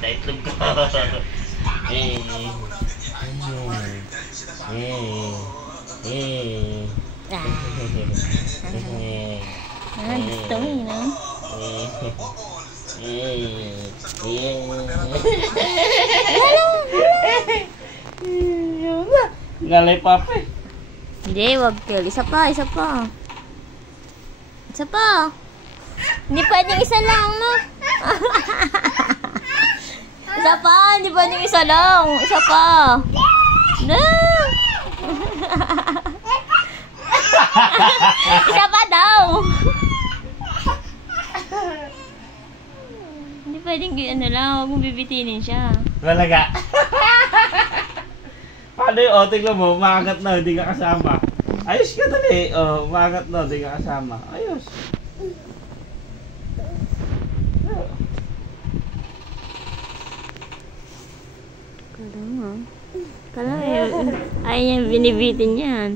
Sa itlog ko. Gusto mo yun, no? Galay papa eh. Hindi, wag Kel. Isa pa, isa pa. Isa pa. Hindi pwedeng isa lang, no? Isa pa, hindi pwedeng isa lang. Isa pa. No! Isa pa daw. Hindi pwedeng ano lang, huwag mong bibitinin siya. Talaga. Paano yung tingnan mo? Umagat na, hindi ka kasama. Ayos ka dali. Oh, umagat na, hindi ka kasama. Ayos. Kala mo. Kala mo, ayaw niya binibitin yan.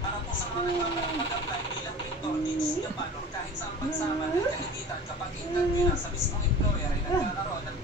Para po sa mga nagpapag-apply bilang pintor dito sa Japan o kahit saan bansa man ay kahigitan kapag interview na sa mismong employer ay nagkakaroon ng